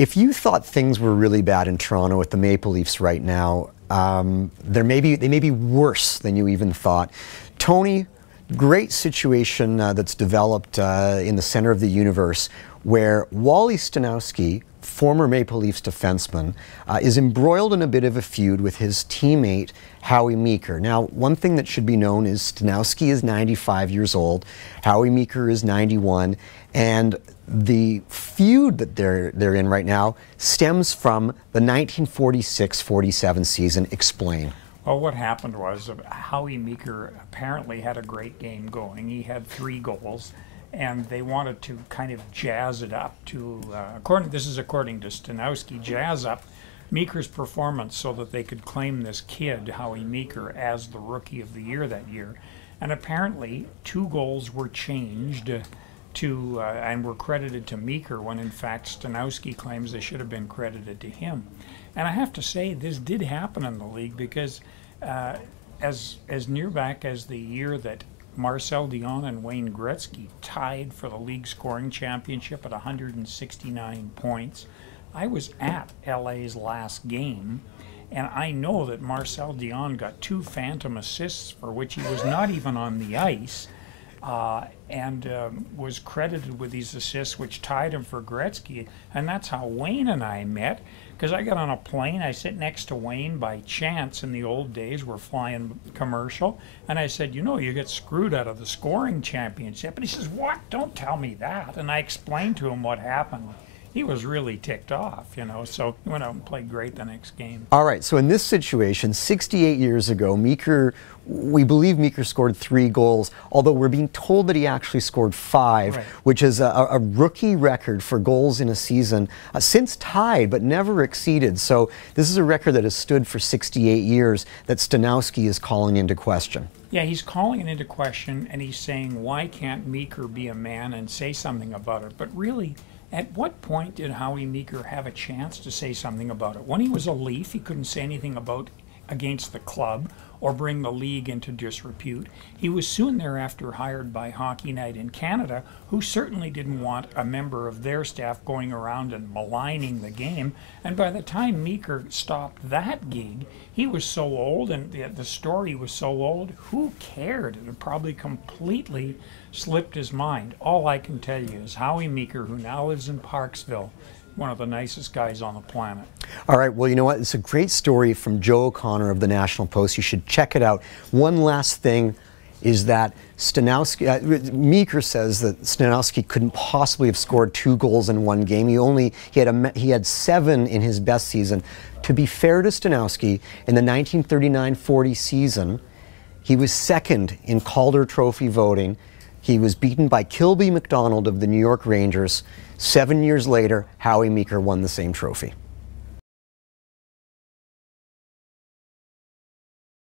If you thought things were really bad in Toronto with the Maple Leafs right now, they may be worse than you even thought. Tony, great situation that's developed in the center of the universe where Wally Stanowski, former Maple Leafs defenseman, is embroiled in a bit of a feud with his teammate Howie Meeker. Now, one thing that should be known is Stanowski is 95 years old, Howie Meeker is 91, and the feud that they're in right now stems from the 1946-47 season. Explain. Well, what happened was Howie Meeker apparently had a great game going. He had 3 goals, and they wanted to kind of jazz it up to, this is according to Stanowski, jazz up Meeker's performance so that they could claim this kid, Howie Meeker, as the Rookie of the Year that year. And apparently 2 goals were changed to and were credited to Meeker when in fact Stanowski claims they should have been credited to him. And I have to say this did happen in the league because as near back as the year that Marcel Dionne and Wayne Gretzky tied for the league scoring championship at 169 points, I was at LA's last game, and I know that Marcel Dionne got 2 phantom assists for which he was not even on the ice, and was credited with these assists which tied him for Gretzky. And that's how Wayne and I met, because I got on a plane. I sit next to Wayne by chance in the old days. We're flying commercial, and I said, you know, you get screwed out of the scoring championship. And he says, what? Don't tell me that. And I explained to him what happened. He was really ticked off, you know, so he went out and played great the next game. All right, so in this situation, 68 years ago, Meeker, we believe Meeker scored 3 goals, although we're being told that he actually scored 5, right, which is a rookie record for goals in a season, since tied but never exceeded. So this is a record that has stood for 68 years that Stanowski is calling into question. Yeah, he's calling it into question, and he's saying, why can't Meeker be a man and say something about it? But really, at what point did Howie Meeker have a chance to say something about it? When he was a Leaf, he couldn't say anything against the club or bring the league into disrepute. He was soon thereafter hired by Hockey Night in Canada, who certainly didn't want a member of their staff going around and maligning the game. And by the time Meeker stopped that gig, he was so old, and the story was so old, who cared? It had probably completely slipped his mind. All I can tell you is Howie Meeker, who now lives in Parksville, one of the nicest guys on the planet. All right, well, you know what? It's a great story from Joe O'Connor of the National Post. You should check it out. One last thing is that Stanowski, Meeker says that Stanowski couldn't possibly have scored 2 goals in one game. He had 7 in his best season. To be fair to Stanowski, in the 1939-40 season, he was 2nd in Calder Trophy voting. He was beaten by Kilby MacDonald of the New York Rangers. 7 years later, Howie Meeker won the same trophy.